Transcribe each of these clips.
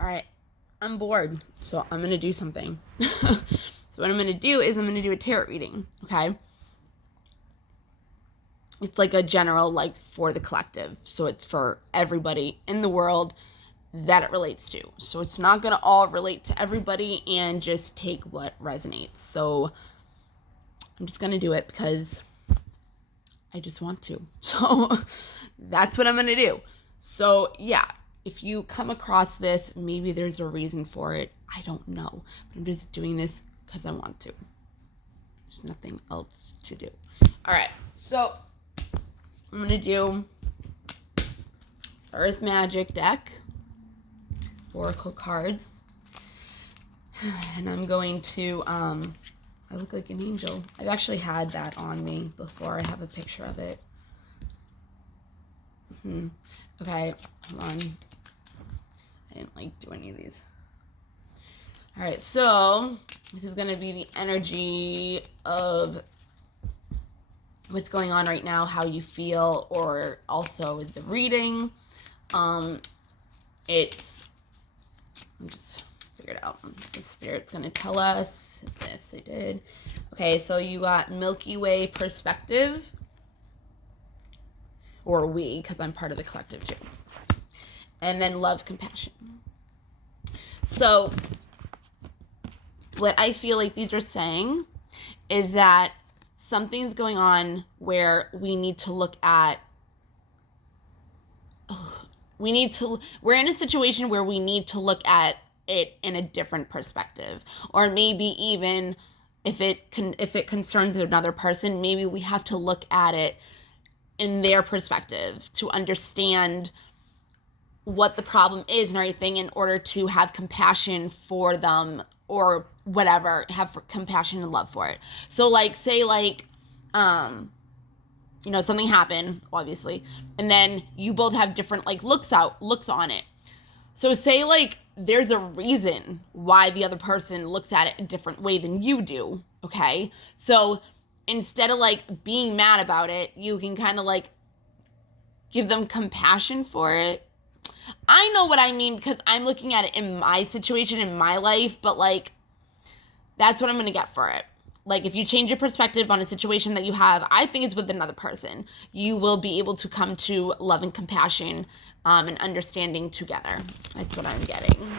all right, I'm bored, so I'm going to do something. So what I'm going to do is I'm going to do a tarot reading, okay? It's like a general, like, for the collective. So it's for everybody in the world that it relates to. So it's not going to all relate to everybody, and just take what resonates. So I'm just going to do it because I just want to. So that's what I'm going to do. So yeah, if you come across this, maybe there's a reason for it. I don't know. But I'm just doing this because I want to. There's nothing else to do. All right. So I'm going to do Earth Magic deck, Oracle cards. And I'm going to, I look like an angel. I've actually had that on me before. I have a picture of it. Okay, hold on. I didn't like do any of these. All right, so this is going to be the energy of what's going on right now, how you feel, or also the reading. It's, I'm just figure it out. The Spirit's going to tell us. This I did. Okay, so you got Milky Way perspective. Or we, because I'm part of the collective too. And then love, compassion. So what I feel like these are saying is that something's going on where we need to look at, we're in a situation where we need to look at it in a different perspective. Or maybe even if it concerns another person, maybe we have to look at it in their perspective to understand what the problem is and everything, in order to have compassion for them, or whatever, have compassion and love for it. So like, say like, something happened, obviously, and then you both have different like looks on it. So say like there's a reason why the other person looks at it a different way than you do, okay? So instead of like being mad about it, you can kind of like give them compassion for it. I know what I mean because I'm looking at it in my situation, in my life, but like, that's what I'm going to get for it. Like, if you change your perspective on a situation that you have, I think it's with another person, you will be able to come to love and compassion and understanding together. That's what I'm getting.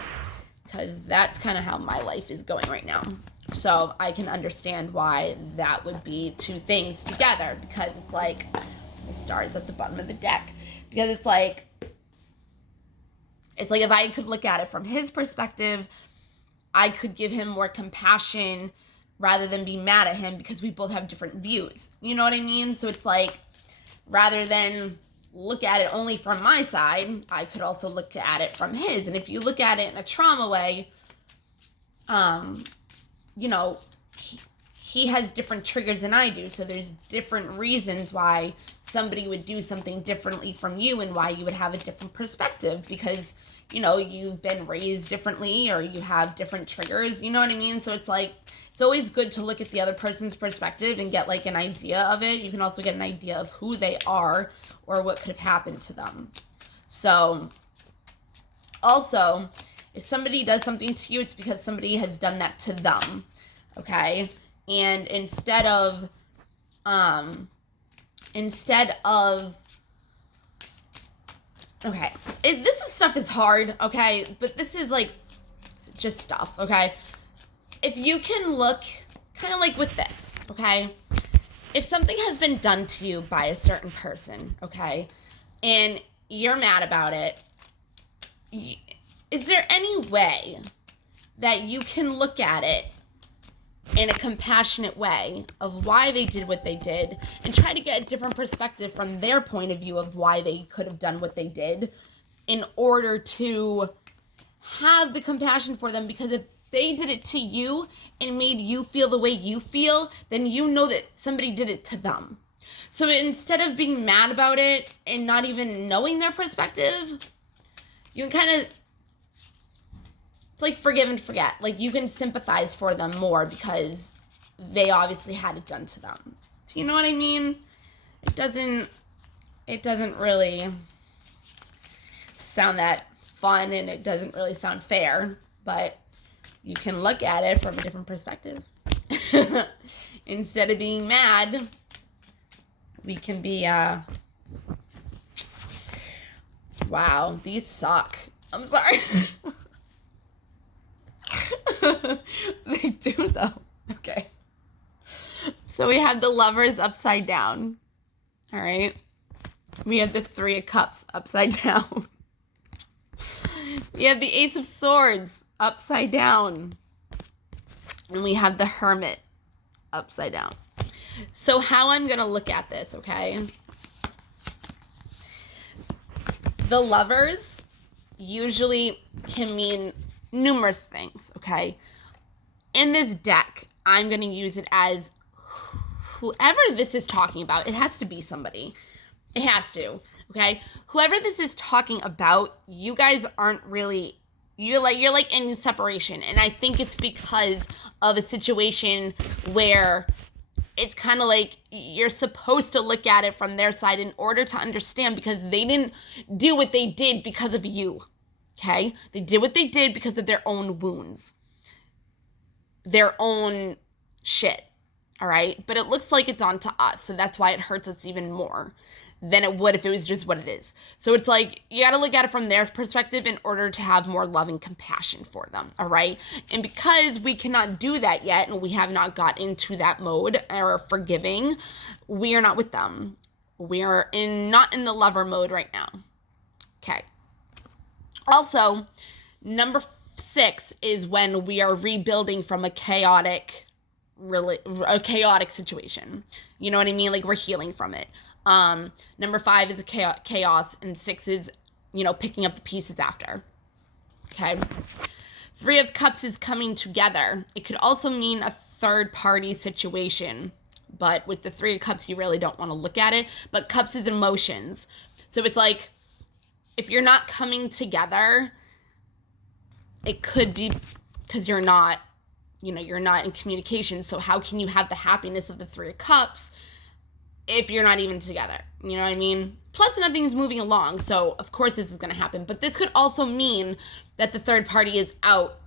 Because that's kind of how my life is going right now. So I can understand why that would be two things together. Because it's like, the stars at the bottom of the deck. Because it's like if I could look at it from his perspective, I could give him more compassion rather than be mad at him, because we both have different views. You know what I mean? So it's like, rather than look at it only from my side, I could also look at it from his. And if you look at it in a trauma way, he has different triggers than I do. So there's different reasons why somebody would do something differently from you, and why you would have a different perspective, because, you've been raised differently, or you have different triggers, you know what I mean? So it's like, it's always good to look at the other person's perspective and get like an idea of it. You can also get an idea of who they are or what could have happened to them. So also, if somebody does something to you, it's because somebody has done that to them, okay? And instead of okay, this stuff is hard, okay? But this is like just stuff, okay? If you can look kind of like with this, okay? If something has been done to you by a certain person, okay, and you're mad about it, is there any way that you can look at it in a compassionate way of why they did what they did, and try to get a different perspective from their point of view of why they could have done what they did, in order to have the compassion for them? Because if they did it to you and made you feel the way you feel, then you know that somebody did it to them. So instead of being mad about it and not even knowing their perspective, you can kind of, it's like forgive and forget. Like, you can sympathize for them more because they obviously had it done to them. Do you know what I mean? It doesn't really sound that fun and it doesn't really sound fair, but you can look at it from a different perspective. Instead of being mad, we can be, wow, these suck. I'm sorry. They do, though. Okay. So we have the Lovers upside down. All right. We have the Three of Cups upside down. We have the Ace of Swords upside down. And we have the Hermit upside down. So how I'm going to look at this, okay? The Lovers usually can mean numerous things, okay? In this deck, I'm going to use it as whoever this is talking about. It has to be somebody. It has to, okay? Whoever this is talking about, you guys aren't really, you're like in separation. And I think it's because of a situation where it's kind of like you're supposed to look at it from their side in order to understand, because they didn't do what they did because of you, okay? They did what they did because of their own wounds, their own shit, all right? But it looks like it's on to us, so that's why it hurts us even more than it would if it was just what it is. So it's like, you got to look at it from their perspective in order to have more love and compassion for them, all right? And because we cannot do that yet, and we have not got into that mode or forgiving, we are not with them. We are not in the lover mode right now. Okay. Also, number 6 is when we are rebuilding from a chaotic situation. You know what I mean? Like, we're healing from it. Number 5 is a chaos, and 6 is, picking up the pieces after. Okay. 3 of Cups is coming together. It could also mean a third party situation, but with the 3 of Cups, you really don't want to look at it. But Cups is emotions. So it's like, if you're not coming together, it could be because you're not in communication. So how can you have the happiness of the 3 of Cups if you're not even together? You know what I mean? Plus, nothing's moving along, so of course this is going to happen. But this could also mean that the third party is out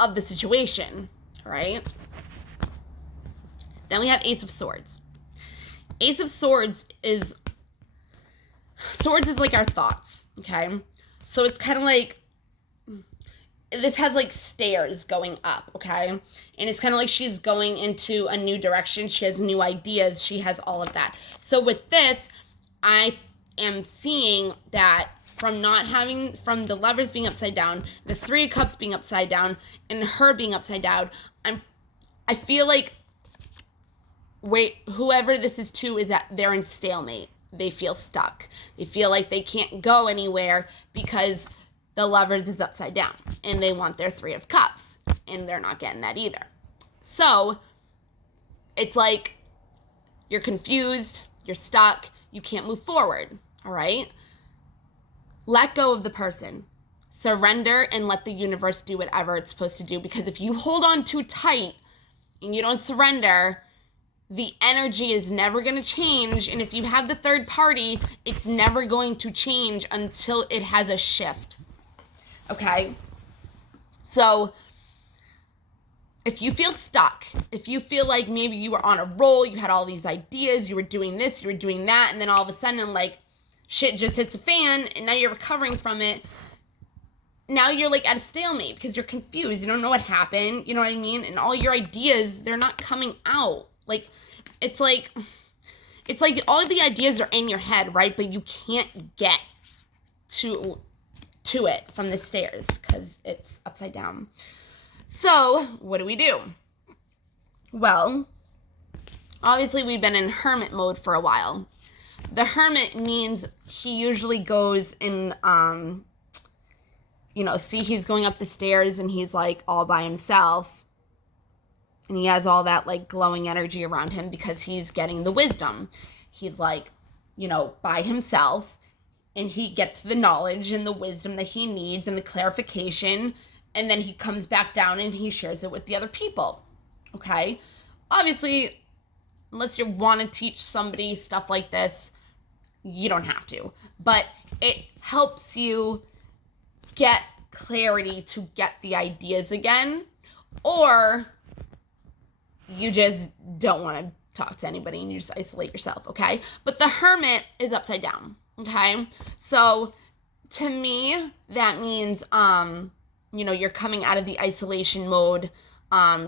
of the situation, right? Then we have Ace of Swords. Ace of Swords is like our thoughts, okay? So it's kind of like, this has like stairs going up, okay? And it's kind of like she's going into a new direction. She has new ideas. She has all of that. So with this, I am seeing that from the Lovers being upside down, the 3 of Cups being upside down, and her being upside down, I feel like, whoever this is to is that they're in stalemate. They feel stuck. They feel like they can't go anywhere because the Lovers is upside down, and they want their 3 of Cups, and they're not getting that either. So it's like you're confused, you're stuck, you can't move forward, all right? Let go of the person. Surrender and let the universe do whatever it's supposed to do, because if you hold on too tight and you don't surrender, the energy is never going to change. And if you have the third party, it's never going to change until it has a shift. Okay? So if you feel stuck, if you feel like maybe you were on a roll, you had all these ideas, you were doing this, you were doing that, and then all of a sudden, like, shit just hits a fan, and now you're recovering from it, now you're, like, at a stalemate because you're confused. You don't know what happened, you know what I mean? And all your ideas, they're not coming out. Like, it's like all the ideas are in your head, right? But you can't get to it from the stairs because it's upside down. So, what do? Well, obviously we've been in hermit mode for a while. The hermit means he usually goes in, he's going up the stairs and he's like all by himself. And he has all that like glowing energy around him because he's getting the wisdom. He's like, by himself, and he gets the knowledge and the wisdom that he needs and the clarification. And then he comes back down and he shares it with the other people. Okay? Obviously, unless you want to teach somebody stuff like this, you don't have to. But it helps you get clarity, to get the ideas again, or you just don't want to talk to anybody and you just isolate yourself, okay? But the Hermit is upside down, okay? So to me, that means, you're coming out of the isolation mode,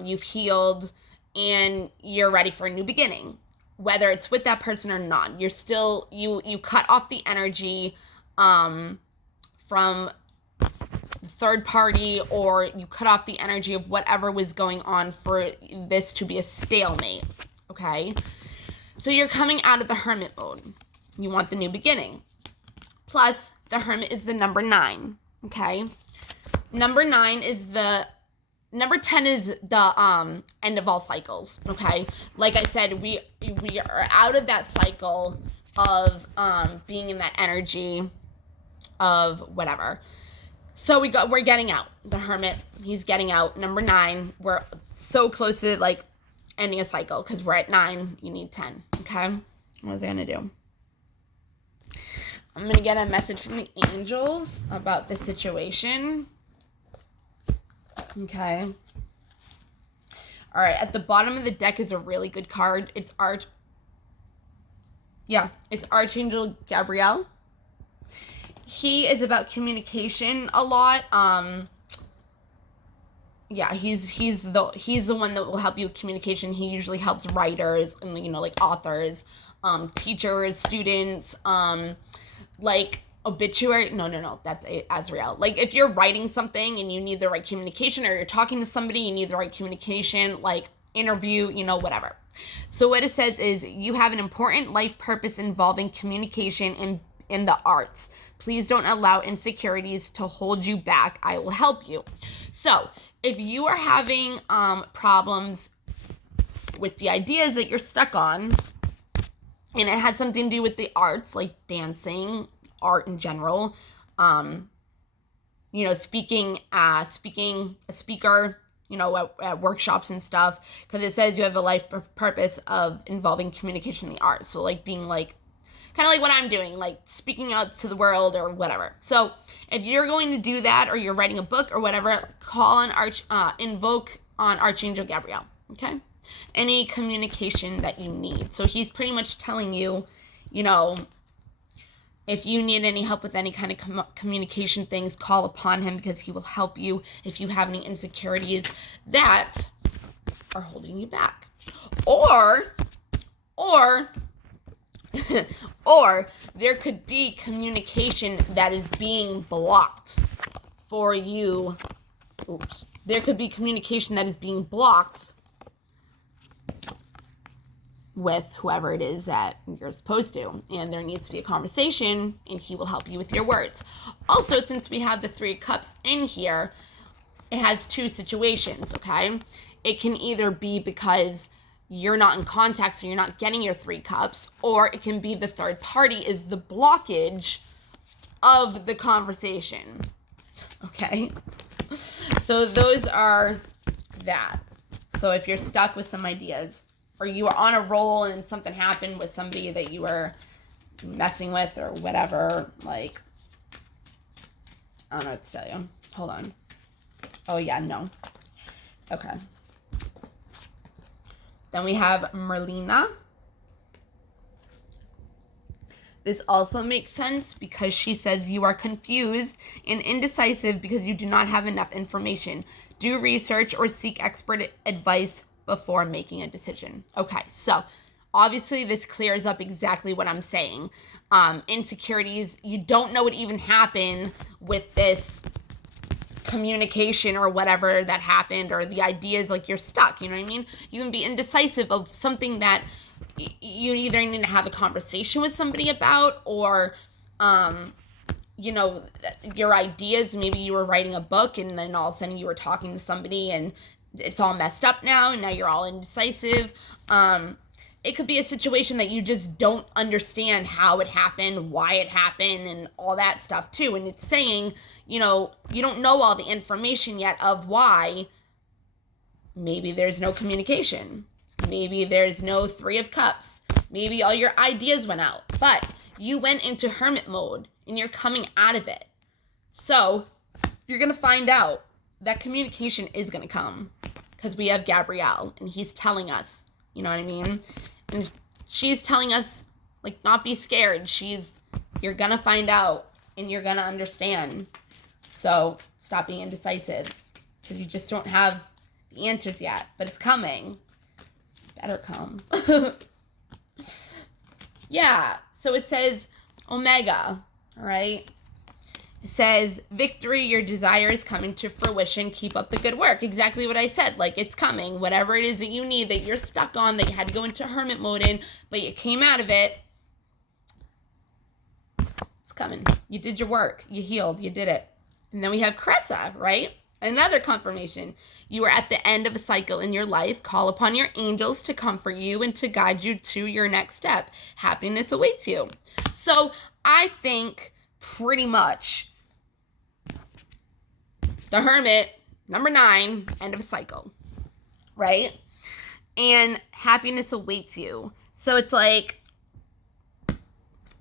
you've healed, and you're ready for a new beginning. Whether it's with that person or not, you're still, you cut off the energy from the third party, or you cut off the energy of whatever was going on for this to be a stalemate, okay? So you're coming out of the Hermit mode. You want the new beginning. Plus, the Hermit is the number 9, okay? Number 10 is the end of all cycles, okay? Like I said, we are out of that cycle of being in that energy of whatever. So we're getting out. The Hermit, he's getting out. Number 9, we're so close to like ending a cycle, because we're at 9, you need 10, okay? What was I gonna do? I'm gonna get a message from the angels about the situation. Okay. All right, at the bottom of the deck is a really good card. It's Archangel Gabriel. He is about communication a lot. He's the one that will help you with communication. He usually helps writers and, like authors, teachers, students, like obituary. No, that's Azrael. Like if you're writing something and you need the right communication, or you're talking to somebody, you need the right communication, like interview, whatever. So what it says is, you have an important life purpose involving communication in the arts. Please don't allow insecurities to hold you back. I will help you. So if you are having problems with the ideas that you're stuck on, and it has something to do with the arts, like dancing, art in general, speaking a speaker, at workshops and stuff, because it says you have a life purpose of involving communication in the arts. So like being like, kind of like what I'm doing, like speaking out to the world or whatever. So if you're going to do that, or you're writing a book or whatever, invoke on Archangel Gabriel, okay? Any communication that you need. So he's pretty much telling you, if you need any help with any kind of communication things, call upon him, because he will help you if you have any insecurities that are holding you back. Or there could be communication that is being blocked for you. There could be communication that is being blocked with whoever it is that you're supposed to, and there needs to be a conversation, and he will help you with your words. Also, since we have the 3 cups in here, it has 2 situations, okay? It can either be because you're not in contact, so you're not getting your 3 cups, or it can be the third party is the blockage of the conversation, okay? So those are that. So if you're stuck with some ideas, or you are on a roll and something happened with somebody that you were messing with or whatever, like, I don't know what to tell you. Hold on. Oh, yeah, no. Okay. Then we have Merlina. This also makes sense because she says you are confused and indecisive because you do not have enough information. Do research or seek expert advice before making a decision. Okay, so obviously this clears up exactly what I'm saying. Insecurities, you don't know what even happened with this communication or whatever that happened, or the ideas, like you're stuck, you know what I mean? You can be indecisive of something that you either need to have a conversation with somebody about, or your ideas, maybe you were writing a book and then all of a sudden you were talking to somebody and it's all messed up now, and now you're all indecisive. It could be a situation that you just don't understand how it happened, why it happened, and all that stuff too. And it's saying, you don't know all the information yet of why. Maybe there's no communication. Maybe there's no 3 of Cups. Maybe all your ideas went out. But you went into hermit mode, and you're coming out of it. So you're going to find out that communication is going to come because we have Gabrielle and he's telling us, you know what I mean? And she's telling us, like, not be scared. You're going to find out and you're going to understand. So stop being indecisive because you just don't have the answers yet, but it's coming. Better come. Yeah. So it says Omega, all right? It says, victory, your desire is coming to fruition. Keep up the good work. Exactly what I said. Like, it's coming. Whatever it is that you need, that you're stuck on, that you had to go into hermit mode in, but you came out of it. It's coming. You did your work. You healed. You did it. And then we have Cressa, right? Another confirmation. You are at the end of a cycle in your life. Call upon your angels to comfort you and to guide you to your next step. Happiness awaits you. So I think pretty much the Hermit, number 9, end of a cycle, right? And happiness awaits you. So it's like,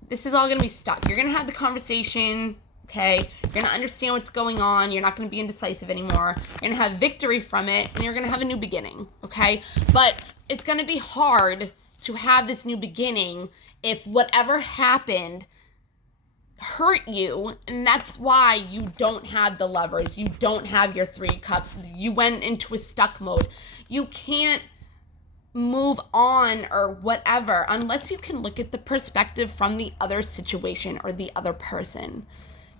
this is all going to be stuck. You're going to have the conversation, okay? You're going to understand what's going on. You're not going to be indecisive anymore. You're going to have victory from it, and you're going to have a new beginning, okay? But it's going to be hard to have this new beginning if whatever happened hurt you, and that's why you don't have the Lovers. You don't have your 3 cups. You went into a stuck mode. You can't move on or whatever unless you can look at the perspective from the other situation or the other person.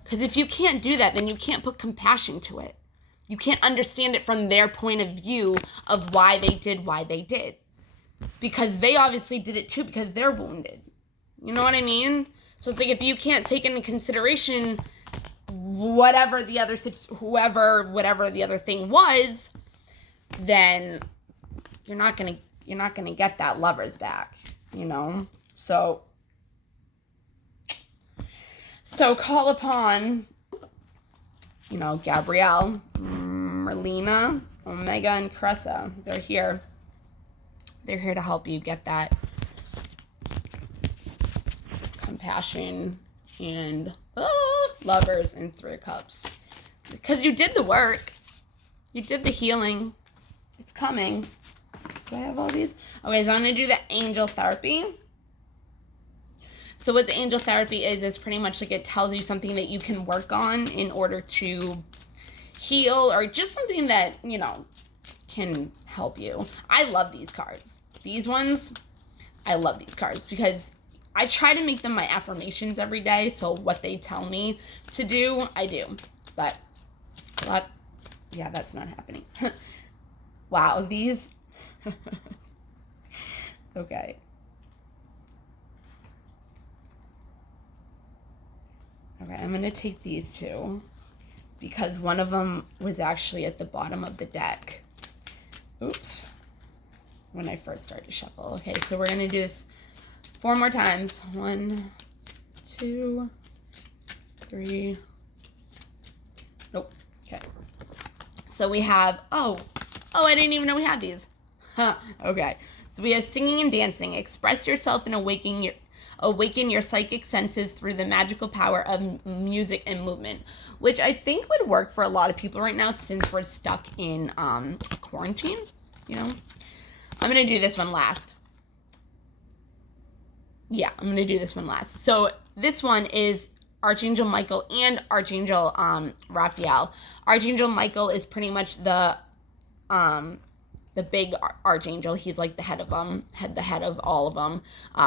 Because if you can't do that, then you can't put compassion to it. You can't understand it from their point of view of why they did. Because they obviously did it too because they're wounded. You know what I mean? So it's like, if you can't take into consideration whatever the other thing was, then you're not gonna get that Lovers back, you know? So call upon, you know, Gabrielle, Merlina, Omega, and Cressa. They're here. They're here to help you get that compassion and Lovers and 3 cups. Because you did the work. You did the healing. It's coming. Do I have all these? Okay, so I'm going to do the angel therapy. So what the angel therapy is pretty much like, it tells you something that you can work on in order to heal, or just something that, you know, can help you. I love these cards. These ones, I love these cards because I try to make them my affirmations every day. So what they tell me to do, I do. But yeah, that's not happening. Wow, these. Okay. Okay, I'm going to take these 2 because one of them was actually at the bottom of the deck. Oops. When I first started to shuffle. Okay, so we're going to do this 4 more times. 1, 2, 3. Nope. Okay. So we have, oh, I didn't even know we had these. Huh. Okay. So we have singing and dancing. Express yourself and awaken your psychic senses through the magical power of music and movement, which I think would work for a lot of people right now since we're stuck in quarantine, you know. I'm going to do this one last. Yeah, I'm going to do this one last. So this one is Archangel Michael and Archangel Raphael. Archangel Michael is pretty much the big archangel. He's like the head of all of them.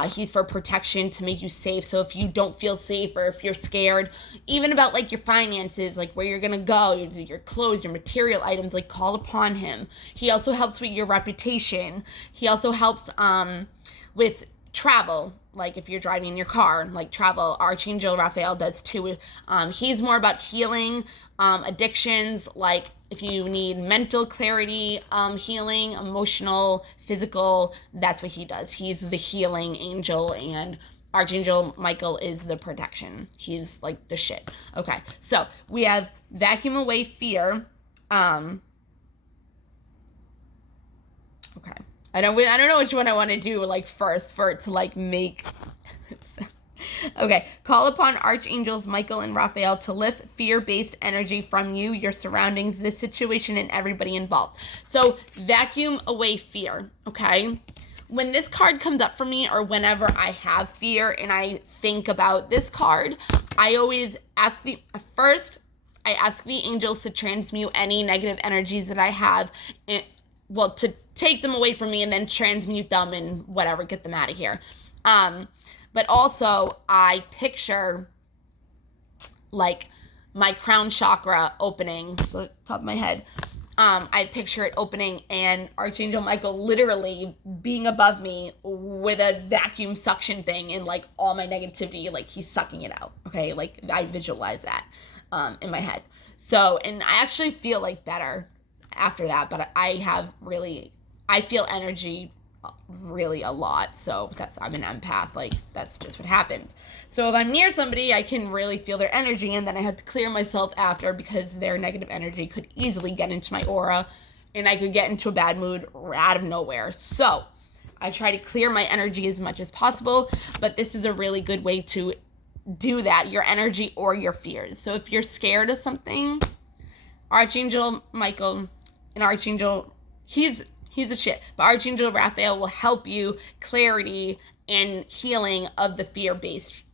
He's for protection, to make you safe. So if you don't feel safe, or if you're scared, even about like your finances, like where you're gonna go, your clothes, your material items, like call upon him. He also helps with your reputation. He also helps with travel, like if you're driving in your car, like travel. Archangel Raphael does too. He's more about healing, addictions, like if you need mental clarity, healing, emotional, physical, that's what he does. He's the healing angel, and Archangel Michael is the protection. He's like the shit. Okay, so we have vacuum away fear. Okay. I don't know which one I want to do like first for it to like make Okay. Call upon archangels Michael and Raphael to lift fear-based energy from you, your surroundings, this situation, and everybody involved. So vacuum away fear, okay? When this card comes up for me, or whenever I have fear and I think about this card, I always ask the angels to transmute any negative energies that I have, to take them away from me and then transmute them and whatever, get them out of here. But also I picture like my crown chakra opening, so top of my head. I picture it opening and Archangel Michael literally being above me with a vacuum suction thing and like all my negativity, like he's sucking it out. Okay. Like I visualize that, in my head. So, and I actually feel like better after that, but I feel energy really a lot. So I'm an empath. Like that's just what happens. So if I'm near somebody, I can really feel their energy, and then I have to clear myself after because their negative energy could easily get into my aura and I could get into a bad mood out of nowhere. So I try to clear my energy as much as possible, but this is a really good way to do that, your energy or your fears. So if you're scared of something, Archangel Michael and Archangel, he's a shit, but Archangel Raphael will help you clarity and healing of the fear-based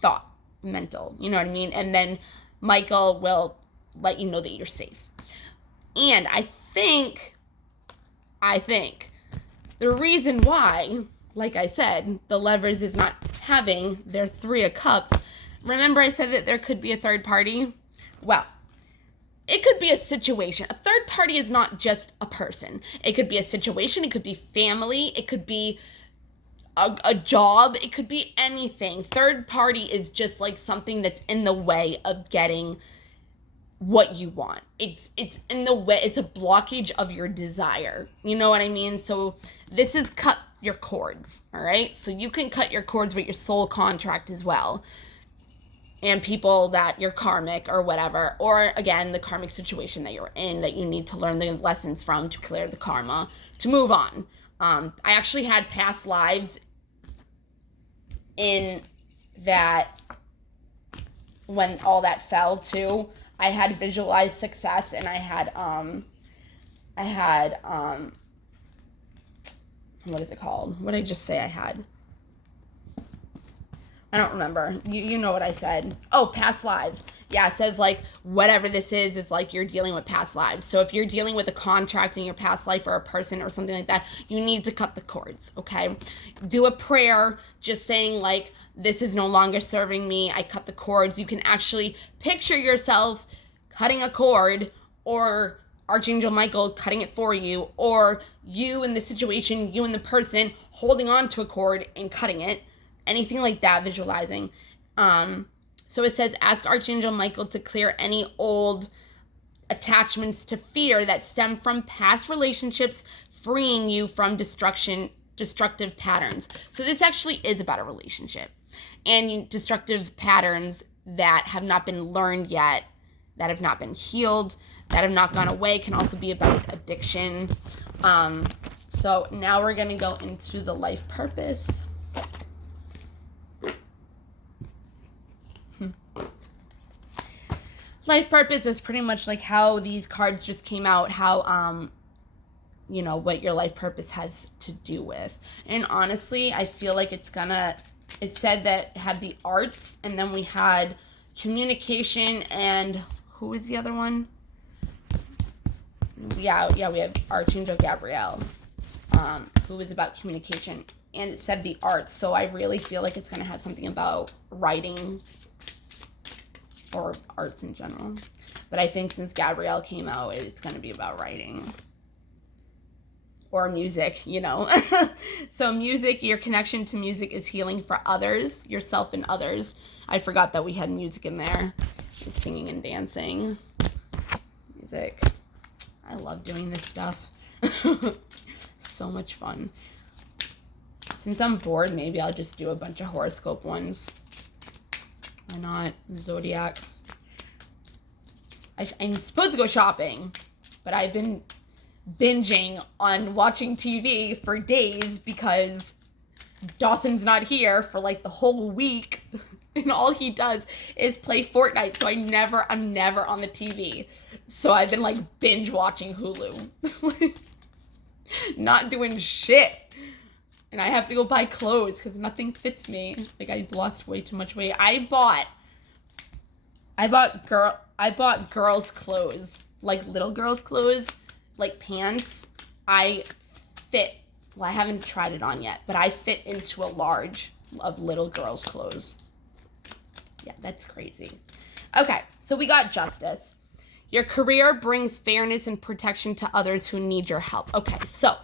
thought, mental, you know what I mean? And then Michael will let you know that you're safe. And I think the reason why, like I said, the Lovers is not having their Three of Cups, remember I said that there could be a third party? Well, it could be a situation. A third party is not just a person. It could be a situation. It could be family. It could be a job. It could be anything. Third party is just like something that's in the way of getting what you want. It's in the way. It's a blockage of your desire. You know what I mean? So this is cut your cords. All right. So you can cut your cords with your soul contract as well. And people that you're karmic or whatever, or again, the karmic situation that you're in that you need to learn the lessons from to clear the karma, to move on. I actually had past lives in that when all that fell too. I had visualized success, and I had what is it called? What did I just say I had? I don't remember. You know what I said. Oh, past lives. Yeah, it says like whatever this is like you're dealing with past lives. So if you're dealing with a contract in your past life or a person or something like that, you need to cut the cords, okay? Do a prayer just saying like, this is no longer serving me. I cut the cords. You can actually picture yourself cutting a cord, or Archangel Michael cutting it for you, or you in the situation, you and the person holding on to a cord and cutting it. Anything like that, visualizing. So it says, ask Archangel Michael to clear any old attachments to fear that stem from past relationships, freeing you from destructive patterns. So this actually is about a relationship. And destructive patterns that have not been learned yet, that have not been healed, that have not gone away, can also be about addiction. So now we're going to go into the life purpose. Life purpose is pretty much like how these cards just came out, how, what your life purpose has to do with. And honestly, I feel like it said that it had the arts, and then we had communication, and who was the other one? Yeah, we have Archangel Gabriel, who was about communication, and it said the arts. So I really feel like it's going to have something about writing, or arts in general. But I think since Gabrielle came out, it's going to be about writing. Or music, So music, your connection to music is healing for others, yourself and others. I forgot that we had music in there. Just singing and dancing. Music. I love doing this stuff. So much fun. Since I'm bored, maybe I'll just do a bunch of horoscope ones. Why not? Zodiacs. I'm supposed to go shopping, but I've been binging on watching TV for days because Dawson's not here for like the whole week. And all he does is play Fortnite. So I'm never on the TV. So I've been like binge watching Hulu. Not doing shit. And I have to go buy clothes because nothing fits me. Like, I lost way too much weight. I bought girls' clothes, like little girls' clothes, like pants. I haven't tried it on yet, but I fit into a large of little girls' clothes. Yeah, that's crazy. Okay, so we got justice. Your career brings fairness and protection to others who need your help. Okay, so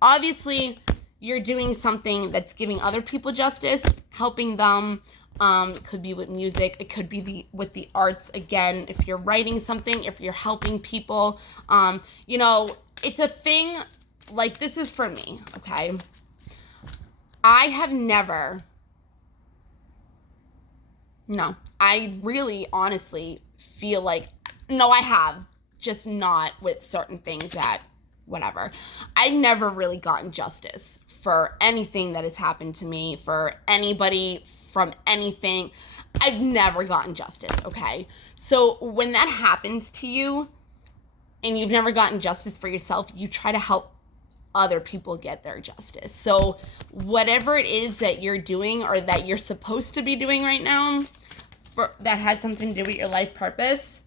obviously you're doing something that's giving other people justice, helping them. It could be with music. It could be with the arts. Again, if you're writing something, if you're helping people, it's a thing. Like, this is for me, okay? I really honestly feel like, no, I have, just not with certain things that, whatever. I've never really gotten justice for anything that has happened to me, for anybody, from anything. I've never gotten justice, okay? So when that happens to you and you've never gotten justice for yourself, you try to help other people get their justice. So whatever it is that you're doing or that you're supposed to be doing right now that has something to do with your life purpose,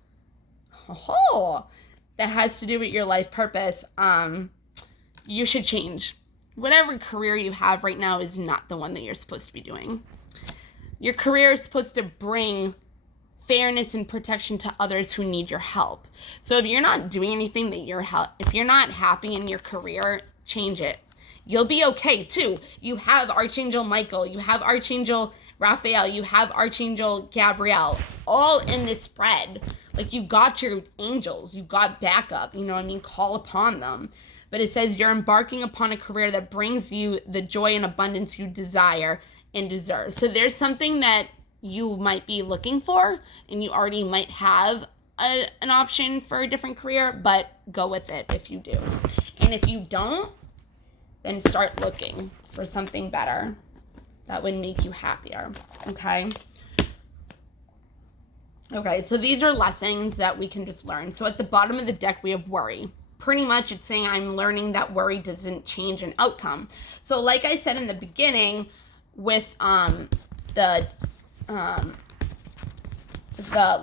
you should change. Whatever career you have right now is not the one that you're supposed to be doing. Your career is supposed to bring fairness and protection to others who need your help. So if you're not doing anything if you're not happy in your career, change it. You'll be okay too. You have Archangel Michael, you have Archangel Raphael, you have Archangel Gabrielle, all in this spread. Like, you got your angels, you got backup, call upon them. But it says you're embarking upon a career that brings you the joy and abundance you desire and deserve. So there's something that you might be looking for, and you already might have an option for a different career, but go with it if you do. And if you don't, then start looking for something better that would make you happier, okay? Okay, so these are lessons that we can just learn. So at the bottom of the deck, we have worry. Pretty much it's saying I'm learning that worry doesn't change an outcome. So like I said in the beginning with the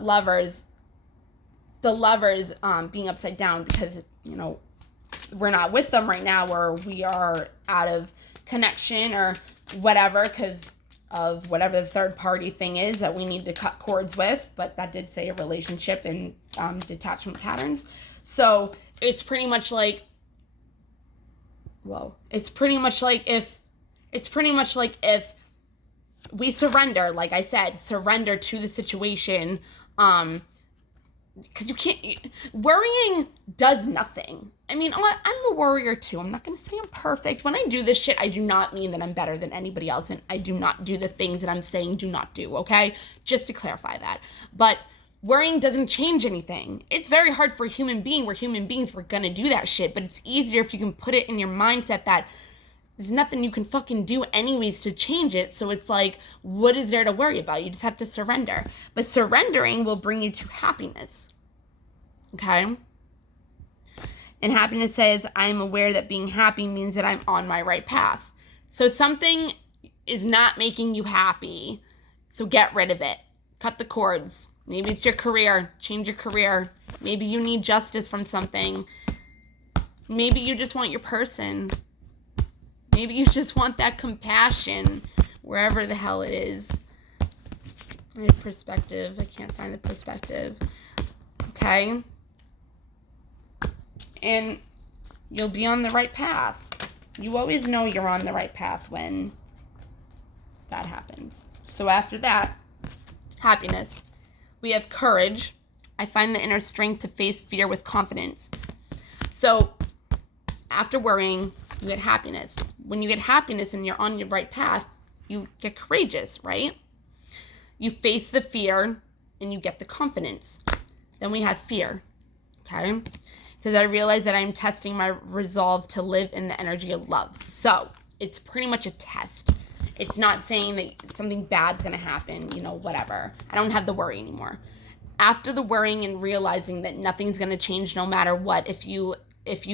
lovers being upside down because, we're not with them right now, or we are out of connection or whatever because of whatever the third party thing is that we need to cut cords with, but that did say a relationship and detachment patterns. So it's pretty much like if we surrender, like I said, surrender to the situation, because you can't, worrying does nothing. I mean, I'm a worrier too. I'm not going to say I'm perfect. When I do this shit, I do not mean that I'm better than anybody else, and I do not do the things that I'm saying do not do, okay? Just to clarify that. But worrying doesn't change anything. It's very hard for a human being. We're human beings. We're going to do that shit, but it's easier if you can put it in your mindset that there's nothing you can fucking do anyways to change it. So it's like, what is there to worry about? You just have to surrender. But surrendering will bring you to happiness. Okay? And happiness says, I'm aware that being happy means that I'm on my right path. So something is not making you happy. So get rid of it. Cut the cords. Maybe it's your career. Change your career. Maybe you need justice from something. Maybe you just want your person. Maybe you just want that compassion, wherever the hell it is. I have perspective. I can't find the perspective. Okay? And you'll be on the right path. You always know you're on the right path when that happens. So after that, happiness. We have courage. I find the inner strength to face fear with confidence. So after worrying, you get happiness. When you get happiness and you're on your right path, you get courageous, right? You face the fear and you get the confidence. Then we have fear, okay? It says, I realize that I'm testing my resolve to live in the energy of love. So it's pretty much a test. It's not saying that something bad's going to happen, whatever. I don't have the worry anymore. After the worrying and realizing that nothing's going to change no matter what, if you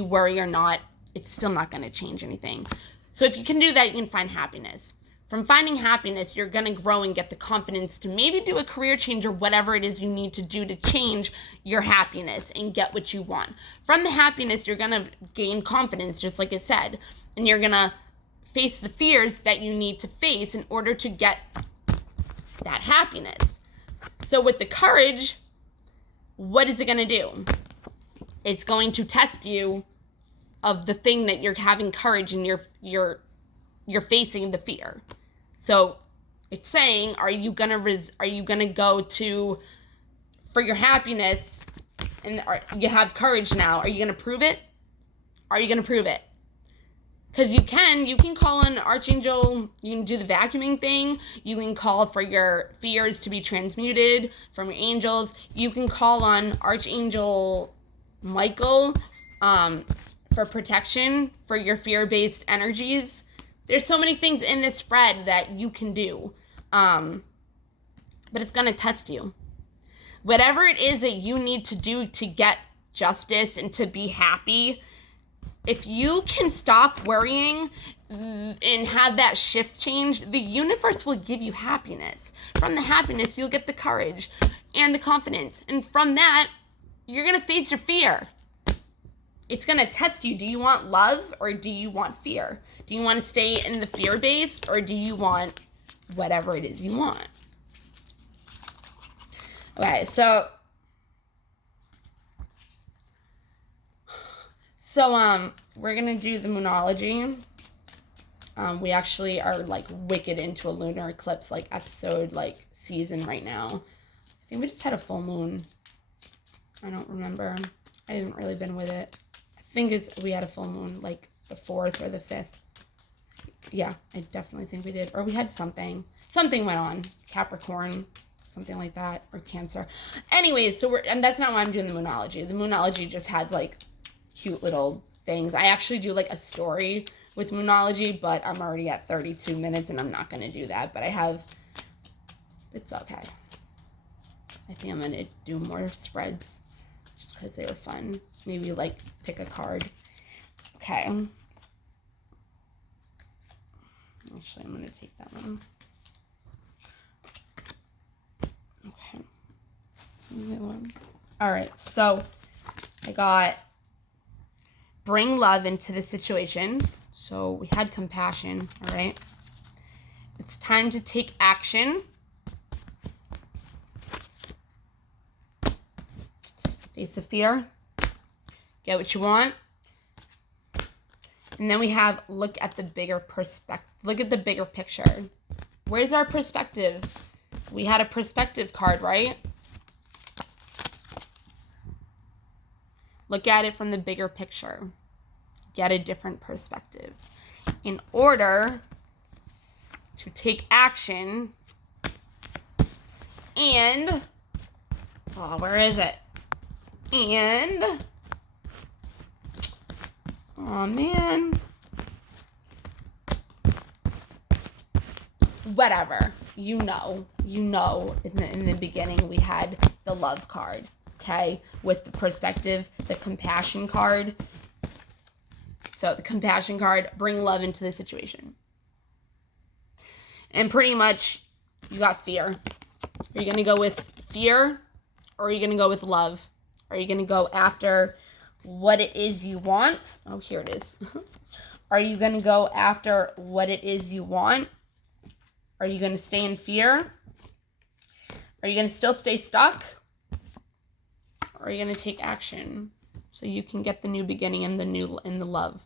worry or not, it's still not going to change anything. So if you can do that, you can find happiness. From finding happiness, you're going to grow and get the confidence to maybe do a career change or whatever it is you need to do to change your happiness and get what you want. From the happiness, you're going to gain confidence, just like it said, and you're going to face the fears that you need to face in order to get that happiness. So with the courage, what is it going to do? It's going to test you of the thing that you're having courage and you're facing the fear. So it's saying, are you gonna go to for your happiness, and you have courage now? Are you gonna prove it? Are you gonna prove it? Because you can call on Archangel. You can do the vacuuming thing. You can call for your fears to be transmuted from your angels. You can call on Archangel Michael for protection for your fear-based energies. There's so many things in this spread that you can do, but it's going to test you. Whatever it is that you need to do to get justice and to be happy, if you can stop worrying and have that shift change, the universe will give you happiness. From the happiness, you'll get the courage and the confidence. And from that, you're going to face your fear. It's going to test you. Do you want love or do you want fear? Do you want to stay in the fear base or do you want whatever it is you want? Okay, so we're going to do the Moonology. We actually are like wicked into a lunar eclipse episode season right now. I think we just had a full moon. I don't remember. I haven't really been with it. I think we had a full moon the 4th or the 5th. Yeah, I definitely think we did. Or we had something. Something went on. Capricorn, something like that, or Cancer. Anyways, and that's not why I'm doing the Moonology. The Moonology just has cute little things. I actually do a story with Moonology, but I'm already at 32 minutes and I'm not going to do that. But it's okay. I think I'm going to do more spreads just because they were fun. Maybe pick a card. Okay. Actually, I'm going to take that one. Okay. That one. All right. So I got bring love into the situation. So we had compassion. All right. It's time to take action. Face the fear. Get what you want. And then we have look at the bigger perspective. Look at the bigger picture. Where's our perspective? We had a perspective card, right? Look at it from the bigger picture. Get a different perspective. In order to take action and, where is it? And, oh man. Whatever. You know, in the beginning we had the love card, okay? With the perspective, the compassion card. So the compassion card, bring love into the situation. And pretty much you got fear. Are you going to go with fear or are you going to go with love? Are you going to go after what it is you want? Oh, here it is. Are you going to go after what it is you want? Are you going to stay in fear? Are you going to still stay stuck? Or are you going to take action so you can get the new beginning and the love?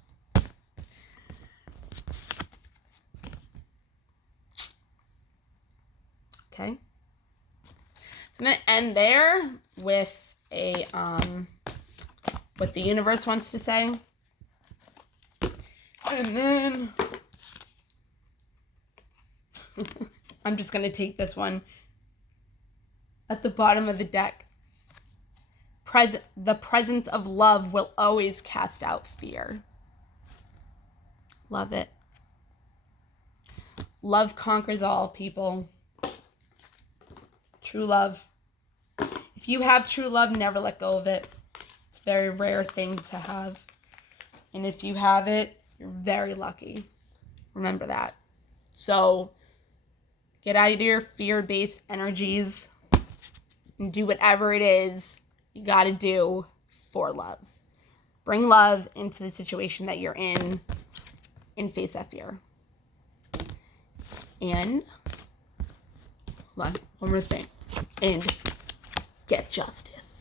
Okay. So I'm going to end there with a what the universe wants to say. And then I'm just going to take this one at the bottom of the deck. The presence of love will always cast out fear. Love it. Love conquers all, people. True love. If you have true love, never let go of it. It's a very rare thing to have. And if you have it, you're very lucky. Remember that. So get out of your fear-based energies and do whatever it is you got to do for love. Bring love into the situation that you're in and face that fear. And, hold on, one more thing. And get justice.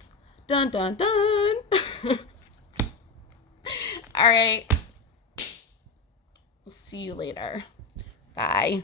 Dun, dun, dun. All right. We'll see you later. Bye.